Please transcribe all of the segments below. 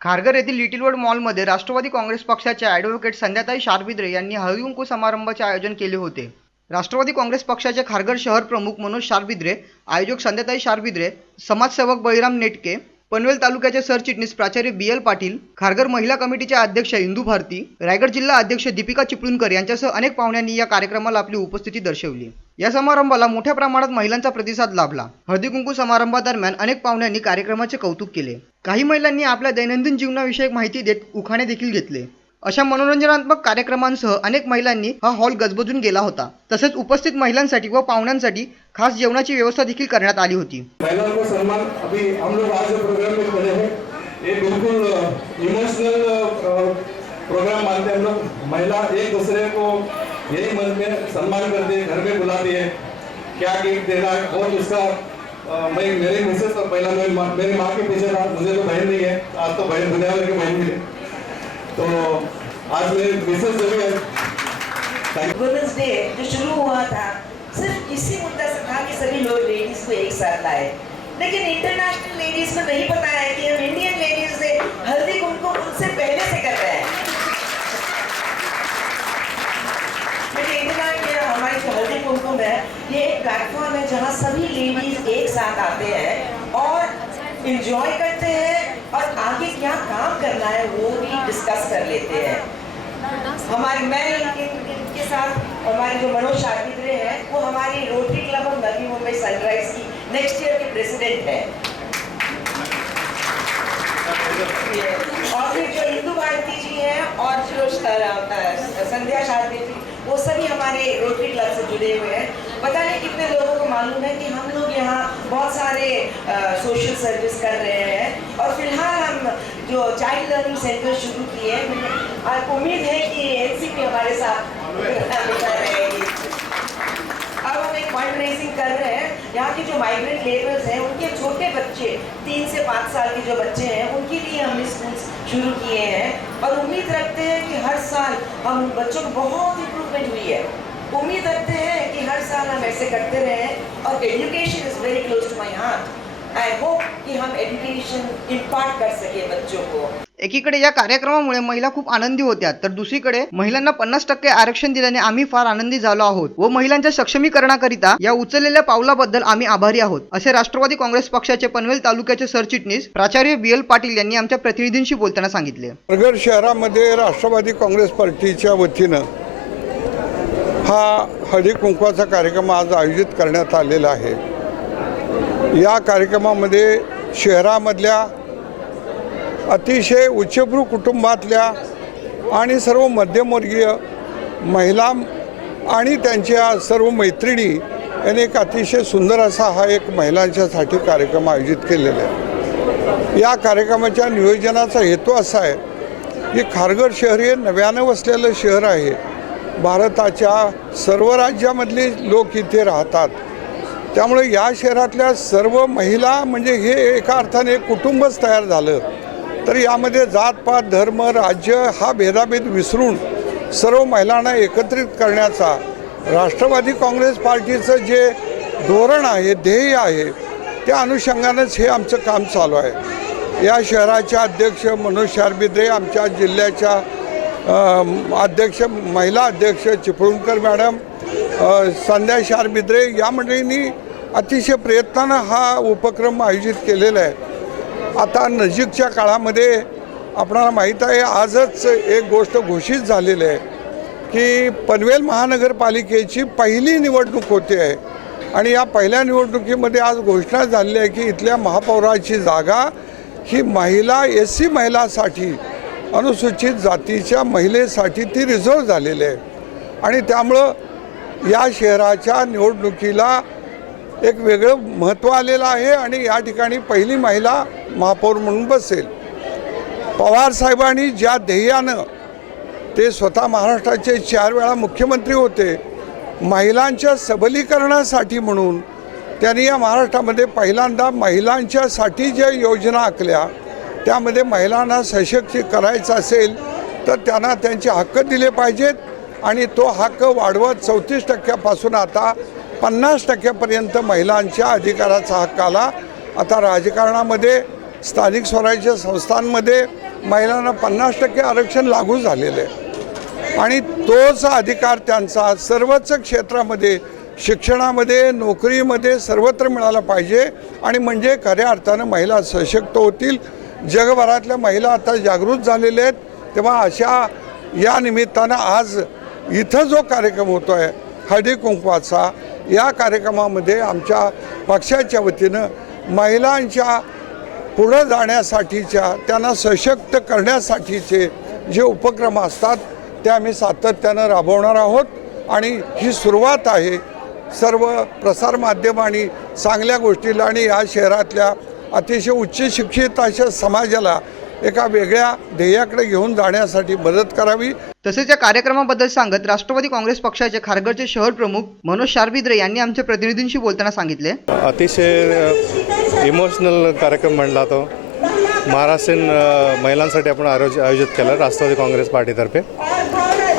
खारघर येथील little world मॉलमध्ये राष्ट्रवादी काँग्रेस पक्षाच्या ॲडव्होकेट संध्याताई शारबिद्रे यांनी हळदीकुंकू समारंभाचे आयोजन केले होते। राष्ट्रवादी काँग्रेस पक्षाचे खारघर शहर प्रमुख मनोज शारबिद्रे, आयोजक संध्याताई शारबिद्रे, समाजसेवक बळीराम नेटके, पनवेल तालुक्याचे सरचिटणीस प्राचार्य बी.एल. पाटील, खारघर महिला कमिटीच्या अध्यक्ष इंदू भारती, रायगड जिल्हा अध्यक्ष दीपिका चिपळूणकर यांच्यासह अनेक पाहुण्यांनी या कार्यक्रमाला आपली उपस्थिती दर्शवली। या समारंभाला मोठ्या प्रमाणात महिलांचा प्रतिसाद लाभला। हळदीकुंकू समारंभादरम्यान अनेक पाहुण्यांनी कार्यक्रमाचे कौतुक केले। काही महिलांनी आपल्या दैनंदिन जीवनाविषयक माहिती देत उखाणे देखील घेतले। अशा मनोरंजनात्मक कार्यक्रमांसह अनेक महिलांनी हा हॉल गजबजून गेला होता। तसेच उपस्थित महिलांसाठी व पाहुण्यांसाठी खास जेवणाची व्यवस्था देखील करण्यात आली होती। महिलाओं को सम्मान अभी हम लोग आज प्रोग्राम में खड़े हैं, ये बिल्कुल इमोशनल प्रोग्राम मानते हैं हम लोग। महिला एक दूसरे को यही मन में सम्मान करती है, घर में बुलाती है, क्या गिफ्ट देना है। और उसका मैं मेरी मिसेस तो पहला मेरी माँ के पीछे था, मुझे तो बहन नहीं है, आज तो बहन दुनिया भर की बहन मिले। तो आज मेरी मिसेस जो भी है वुमेन्स डे जो शुरू हुआ था सिर्फ इसी मुद्दा से था कि सभी लोग लेडीज को एक साथ लाए, लेकिन इंटरनेशनल लेडीज को नहीं पता है कि हम इंडियन लेडीज से हल्दी कुमकुम उनसे पहले से कर रहे हैं। लेकिन इतना कि हमारी जो हल्दी कुमकुम है ये एक प्लेटफॉर्म है जहाँ सभी लेडीज एक साथ आते हैं और इंजॉय करते हैं और आगे क्या काम करना है वो भी डिस्कस कर लेते हैं। हमारे मैं इनके साथ हमारे जो मनोज शारबिद्रे हैं वो हमारी rotary club of Navi Mumbai sunrise की नेक्स्ट ईयर के प्रेसिडेंट हैं। और फिर जो इंदू भारती जी हैं और जो संध्या शारबिद्रे वो सभी हमारे रोटरी क्लब से जुड़े हुए हैं। पता नहीं कितने लोगों को मालूम है कि हम लोग यहाँ बहुत सारे सोशल सर्विस कर रहे हैं और फिलहाल हम जो चाइल्ड लर्निंग सेंटर शुरू किए हैं, और उम्मीद है कि एनसीपी हमारे साथ रहेगी। अब हम एक फंड रेजिंग कर रहे हैं। यहाँ के जो माइग्रेंट लेबर्स हैं उनके छोटे बच्चे 3 से 5 साल के जो बच्चे हैं उनके लिए हमने स्कूल शुरू किए हैं और उम्मीद रखते हैं कि हर साल हम उन बच्चों को बहुत इम्प्रूवमेंट हुई है। उम्मीद रखते हैं कि हर साल हम ऐसे करते रहें और education is very close to my heart. I hope कि हम एजुकेशन इम्पार्ट कर सके बच्चों को। एकीकडे या कार्यक्रमामुळे महिला खूप आनंदी होत्या, तर दुसरीकडे महिलांना 50% आरक्षण दिल्याने आम्ही फार आनंदी झालो आहोत व महिलांच्या सक्षमीकरणाकरिता या उचललेल्या पावलाबद्दल आम्ही आभारी आहोत, असे राष्ट्रवादी काँग्रेस पक्षाचे पनवेल तालुक्याचे सरचिटणीस प्राचार्य बी.एल. पाटील यांनी आमच्या प्रतिनिधींशी बोलताना सांगितले। खारघर शहरामध्ये राष्ट्रवादी काँग्रेस पार्टीच्या वतीनं हा हळदी कुंकवाचा कार्यक्रम आज आयोजित करण्यात आलेला आहे। या कार्यक्रमामध्ये शहरामधल्या अतिशय उच्चभ्रू कुटुंबातल्या आणि सर्व मध्यमवर्गीय महिला आणि त्यांच्या सर्व मैत्रिणी यांनी एक अतिशय सुंदर असा हा एक महिलांच्यासाठी कार्यक्रम आयोजित केलेला आहे। या कार्यक्रमाच्या नियोजनाचा हेतू असा आहे की खारघर शहर हे नव्यानं वसलेलं शहर आहे। भारताच्या सर्व राज्यामधले लोक इथे राहतात, त्यामुळे या शहरातल्या सर्व महिला म्हणजे हे एका अर्थाने कुटुंबच तयार झालं। तर यामध्ये जातपात धर्म राज्य हा भेदाभेद विसरून सर्व महिलांना एकत्रित करण्याचा राष्ट्रवादी काँग्रेस पार्टीचं जे धोरण आहे, ध्येय आहे, त्या अनुषंगानेच हे आमचं काम चालू आहे। या शहराच्या अध्यक्ष मनोज शारबिद्रे, आमच्या जिल्ह्याच्या अध्यक्ष महिला अध्यक्ष चिपळूणकर मॅडम, संध्या शारबिद्रे या मंडळींनी अतिशय प्रयत्नानं हा उपक्रम आयोजित केलेला आहे। आता नजीकच्या काळामध्ये आपल्याला माहीत आहे, आजच एक गोष्ट घोषित झालेली आहे की पनवेल महानगरपालिकेची पहिली निवडणूक होते आहे आणि या पहिल्या निवडणुकीमध्ये आज घोषणा झालेली आहे की इथल्या महापौराची जागा ही महिला SC महिलासाठी अनुसूचित जातीच्या महिलेसाठी ती रिझर्व झालेली आहे आणि त्यामुळं या शहराच्या निवडणुकीला एक वेगळं महत्त्व आलेलं आहे आणि या ठिकाणी पहिली महिला महापौर म्हणून बसेल। पवार साहेबांनी ज्या ध्येयानं ते स्वतः महाराष्ट्राचे 4 वेळा मुख्यमंत्री होते, महिलांच्या सबलीकरणासाठी म्हणून त्यांनी या महाराष्ट्रामध्ये पहिल्यांदा महिलांच्यासाठी ज्या योजना आखल्या त्यामध्ये महिलांना सशक्त करायचं असेल तर त्यांना त्यांचे हक्क दिले पाहिजेत आणि तो हक्क वाढवत 34% आता 50% महिलांच्या अधिकाराचा हक्क आला। आता राजकारणामध्ये, स्थानिक स्वराज्य संस्थांमध्ये महिलांना 50% आरक्षण लागू झालेलं आहे आणि तोच अधिकार त्यांचा सर्वच क्षेत्रामध्ये, शिक्षणामध्ये, नोकरीमध्ये सर्वत्र मिळाला पाहिजे आणि म्हणजे खऱ्या अर्थानं महिला सशक्त होतील. जगभरातल्या महिला आता जागृत झालेल्या आहेत. तेव्हा अशा या निमित्तानं आज इथं जो कार्यक्रम होतो आहे हळदी कुंकवाचा, या कार्यक्रमामध्ये आमच्या पक्षाच्या वतीनं महिलांच्या पुढं जाण्यासाठीच्या, त्यांना सशक्त करण्यासाठीचे जे उपक्रम असतात ते आम्ही सातत्यानं राबवणार आहोत आणि ही सुरुवात आहे. सर्व प्रसारमाध्यमांनी चांगल्या गोष्टीला आणि या शहरातल्या अतिशय उच्च शिक्षित अशा समाजाला एका वेगळ्या ध्येयाकडे घेऊन जाण्यासाठी मदत करावी. तसेच या कार्यक्रमाबद्दल सांगत राष्ट्रवादी काँग्रेस पक्षाचे खारघरचे शहर प्रमुख मनोज शारबिद्रे यांनी आमच्या प्रतिनिधींशी बोलताना सांगितले, अतिशय इमोशनल कार्यक्रम म्हणला तो. महाराष्ट्रीयन महिलांसाठी आपण आयोजित केला राष्ट्रवादी काँग्रेस पार्टीतर्फे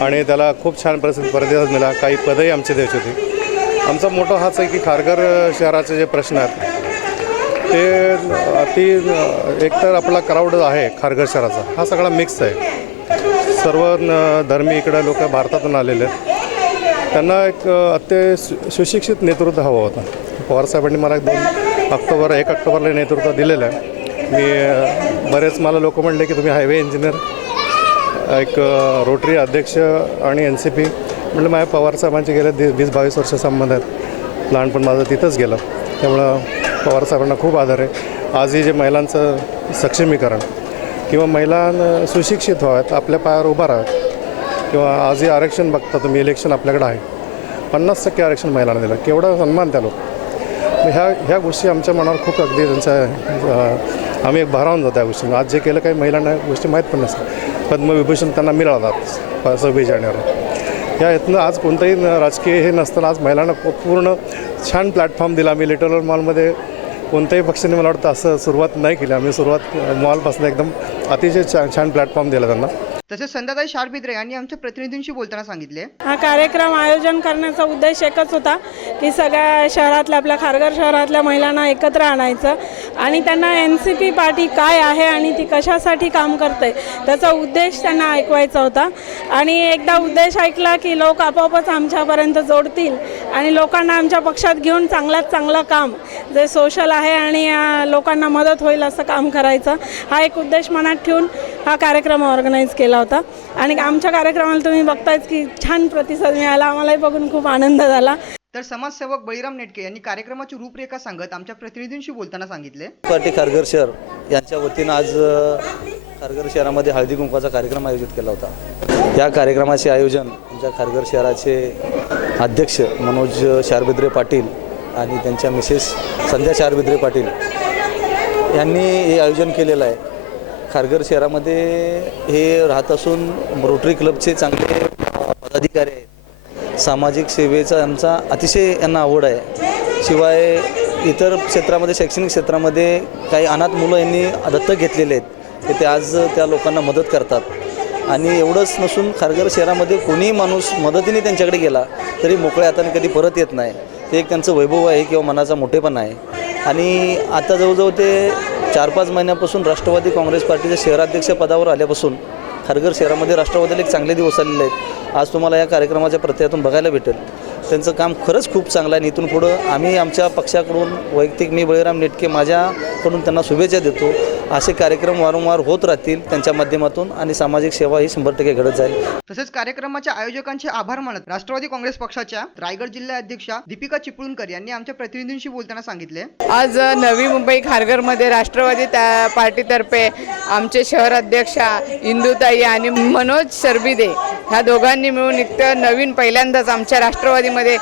आणि त्याला खूप छान प्रतिसाद मिळाला. काही पदही आमची द्यायची होती. आमचा मोठा हाच आहे की खारघर शहराचे जे प्रश्न आहेत ते एकतर आपला क्राऊड आहे खारघर शहराचा, हा सगळा मिक्स आहे. सर्व धर्मी इकडं लोक भारतातून आलेले आहेत. त्यांना एक सुशिक्षित नेतृत्व हवं होतं. पवारसाहेबांनी मला 1 ऑक्टोबरला नेतृत्व दिलेलं आहे. मी मला लोक म्हणले की तुम्ही हायवे इंजिनियर, एक रोटरी अध्यक्ष आणि NCP. म्हटलं माझ्या पवारसाहेबांचे गेले 20-22 वर्ष संबंध आहेत. लहानपण माझं तिथंच गेलं. त्यामुळं पवारसाहेबांना खूप आदर आहे. आजही जे महिलांचं सक्षमीकरण किंवा महिला सुशिक्षित व्हाव्यात, आपल्या पायावर उभा राहाव्यात किंवा आजही आरक्षण बघता तुम्ही, इलेक्शन आपल्याकडे आहे, 50% आरक्षण महिलांना दिलं, केवढा सन्मान त्या लोक. ह्या गोष्टी आमच्या मनावर खूप अगदी त्यांचा आम्ही एक भारावून जातो. त्या गोष्टी आज जे केलं काही महिलांना गोष्टी माहीत पण नसतात. पद्मविभूषण त्यांना मिळवतात 26 जानेवारी. या इथनं आज कोणतंही राजकीय हे नसताना आज महिलांना पूर्ण छान प्लॅटफॉर्म दिला. आम्ही लिटल मॉलमध्ये कोणत्याही पक्षाने मला वाटतं असं सुरुवात नाही केली. आम्ही सुरुवात मॉलपासून एकदम अतिशय छान प्लॅटफॉर्म दिला त्यांना. तसेच संध्याताई शारबिद्रे यांनी आमच्या प्रतिनिधींशी बोलताना सांगितले, हा कार्यक्रम आयोजन करण्याचा उद्देश एकच होता की सगळ्या शहरातल्या, आपल्या खारघर शहरातल्या महिलांना एकत्र आणायचं आणि त्यांना NCP पार्टी काय आहे आणि ती कशासाठी काम करते त्याचा उद्देश त्यांना ऐकवायचा होता. आणि एकदा उद्देश ऐकला की लोक आपोआपच आमच्यापर्यंत जोडतील आणि लोकांना आमच्या पक्षात घेऊन चांगल्यात चांगलं काम जे सोशल आहे आणि लोकांना मदत होईल असं काम करायचं, हा एक उद्देश मनात ठेवून हा कार्यक्रम ऑर्गनाईज केला होता. आणि आमच्या कार्यक्रमाला तुम्ही बघतायच की छान प्रतिसाद मिळाला. आम्हालाही बघून खूप आनंद झाला. तर समाजसेवक बळीराम नेटके यांनी कार्यक्रमाची रूपरेखा सांगत आमच्या प्रतिनिधींशी बोलताना सांगितले, पार्टी खारघर शहर यांच्या वतीनं आज खारघर शहरामध्ये हळदी कुंकवाचा कार्यक्रम आयोजित केला होता. या कार्यक्रमाचे आयोजन आमच्या खारघर शहराचे अध्यक्ष मनोज शारबिद्रे पाटील आणि त्यांच्या मिसेस संध्या शारबिद्रे पाटील यांनी हे आयोजन केलेलं आहे. खारघर शहरामध्ये हे राहत असून रोटरी क्लबचे चांगले पदाधिकारी आहेत. सामाजिक सेवेचा यांचा अतिशय यांना आवड आहे. शिवाय इतर क्षेत्रामध्ये, शैक्षणिक क्षेत्रामध्ये काही अनाथ मुलं यांनी दत्तक घेतलेले आहेत की ते आज त्या लोकांना मदत करतात. आणि एवढंच नसून खारघर शहरामध्ये कोणीही माणूस मदतीने त्यांच्याकडे गेला तरी मोकळ्या हाताने कधी परत येत नाही. ते एक त्यांचं वैभव आहे किंवा मनाचा मोठेपणा आहे. आणि आता जवळजवळ ते 4-5 महिन्यापासून राष्ट्रवादी काँग्रेस पार्टीच्या शहराध्यक्ष पदावर आल्यापासून खारघर शहरामध्ये राष्ट्रवादीला एक चांगले दिवस आलेले आहेत. आज तुम्हाला या कार्यक्रमाच्या प्रत्ययातून बघायला भेटेल. त्यांचं काम खरंच खूप चांगलं आहे. इथून पुढं आम्ही आमच्या पक्षाकडून वैयक्तिक मी बळीराम नेटके माझ्याकडून त्यांना शुभेच्छा देतो. असे कार्यक्रम वारंवार होत राहतील त्यांच्या माध्यमातून आणि सामाजिक सेवा ही 100% घडत जाईल. तसेच कार्यक्रमाच्या आयोजकांचे आभार मानत राष्ट्रवादी काँग्रेस पक्षाच्या रायगड जिल्हा अध्यक्षा दीपिका चिपळूणकर यांनी आमच्या प्रतिनिधींशी बोलताना सांगितले, आज नवी मुंबई खारघरमध्ये राष्ट्रवादी पार्टीतर्फे आमचे शहर अध्यक्षा इंदुताई आणि मनोज शारबिद्रे ह्या दोघांनी मिळून एक नवीन पहिल्यांदाच आमच्या राष्ट्रवादीमध्ये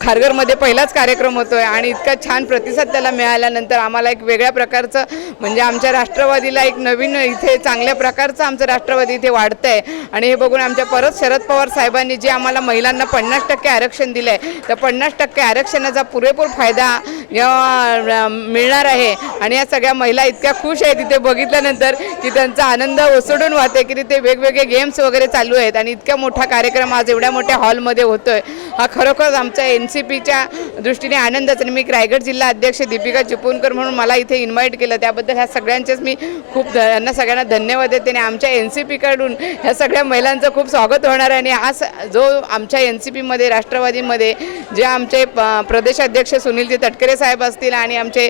खारघरमध्ये पहिलाच कार्यक्रम होतो आहे आणि इतका छान प्रतिसाद त्याला मिळाल्यानंतर आम्हाला एक वेगळ्या प्रकारचं म्हणजे आमच्या राष्ट्रवादीला एक नवीन इथे चांगल्या प्रकारचं आमचं राष्ट्रवादी इथे वाढतं आहे. आणि हे बघून आमच्या परत शरद पवार साहेबांनी जे आम्हाला महिलांना 50% आरक्षण दिलं आहे त्या 50% आरक्षणाचा पुरेपूर फायदा मिळणार आहे आणि या सगळ्या महिला इतक्या खुश आहेत तिथे बघितल्यानंतर की त्यांचा आनंद ओसडून वाहते की तिथे वेगवेगळे गेम्स वगैरे चालू आहेत आणि इतका मोठा कार्यक्रम आज एवढ्या मोठ्या हॉलमध्ये होतोय हा खरोखर आमच्या NCPच्या दृष्टीने आनंदाचा. आणि मी रायगड जिल्हा अध्यक्ष दीपिका चिपळूणकर म्हणून मला इथे इन्व्हाइट केलं त्याबद्दल ह्या सगळ्यांचेच मी खूप यांना सगळ्यांना धन्यवाद देते. आणि आमच्या NCPकडून ह्या सगळ्या महिलांचं खूप स्वागत होणार आहे. आणि आज जो आमच्या NCPमध्ये राष्ट्रवादीमध्ये जे आमचे प्रदेशाध्यक्ष सुनीलजी तटकरे साहेब असतील आणि आमचे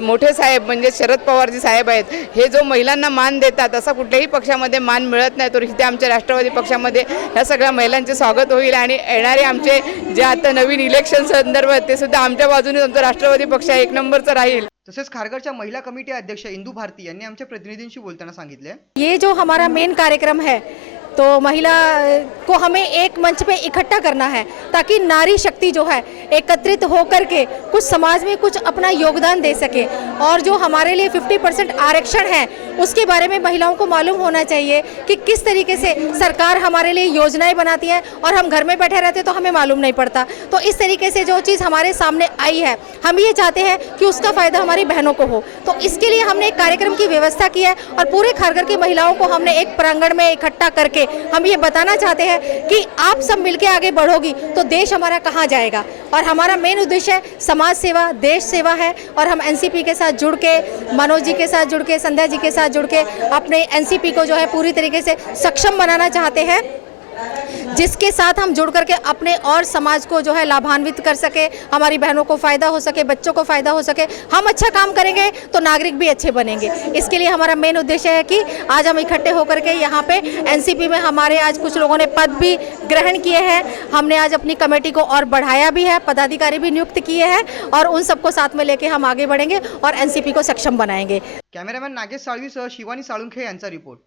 मोठे साहेब म्हणजे शरद पवारजी साहेब आहेत, हे जो महिलांना मान देतात असा कुठल्याही पक्षामध्ये मान मिळत नाही. तर इथे आमच्या राष्ट्रवादी पक्षामध्ये ह्या सगळ्या महिलांचे स्वागत होईल आणि येणारे आमचे जे आता नवीन इलेक्शन संदर्भात ते सुद्धा आमच्या बाजूने आमचा राष्ट्रवादी पक्ष एक नंबरचा राहील. तसेच खारघरच्या महिला कमिटी अध्यक्ष इंदू भारती यांनी आमच्या प्रतिनिधींशी बोलताना सांगितले, ये जो हमारा मेन कार्यक्रम है तो महिला को हमें एक मंच पे इकट्ठा करना है ताकि नारी शक्ति जो है एकत्रित होकर के कुछ समाज में कुछ अपना योगदान दे सके. और जो हमारे लिए 50% आरक्षण है उसके बारे में महिलाओं को मालूम होना चाहिए कि किस तरीके से सरकार हमारे लिए योजनाएं बनाती है और हम घर में बैठे रहते तो हमें मालूम नहीं पड़ता. तो इस तरीके से जो चीज़ हमारे सामने आई है हम ये चाहते हैं कि उसका फ़ायदा हमारी बहनों को हो. तो इसके लिए हमने एक कार्यक्रम की व्यवस्था की है और पूरे खारघर की महिलाओं को हमने एक प्रांगण में इकट्ठा करके हम ये बताना चाहते हैं कि आप सब मिलके आगे बढ़ोगी तो देश हमारा कहाँ जाएगा. और हमारा मेन उद्देश्य समाज सेवा, देश सेवा है. और हम NCP के साथ जुड़ के, मनोज जी के साथ जुड़ के, संध्या जी के साथ जुड़ के अपने NCP को जो है पूरी तरीके से सक्षम बनाना चाहते हैं, जिसके साथ हम जुड़ करके अपने और समाज को जो है लाभान्वित कर सके, हमारी बहनों को फ़ायदा हो सके, बच्चों को फ़ायदा हो सके. हम अच्छा काम करेंगे तो नागरिक भी अच्छे बनेंगे. इसके लिए हमारा मेन उद्देश्य है कि आज हम इकट्ठे होकर के यहाँ पे NCP में हमारे आज कुछ लोगों ने पद भी ग्रहण किए हैं. हमने आज अपनी कमेटी को और बढ़ाया भी है, पदाधिकारी भी नियुक्त किए हैं और उन सबको साथ में लेके हम आगे बढ़ेंगे और NCP को सक्षम बनाएंगे. कॅमेरामॅन नागेश साळवीसह शिवानी साळुंखे यांचा रिपोर्ट.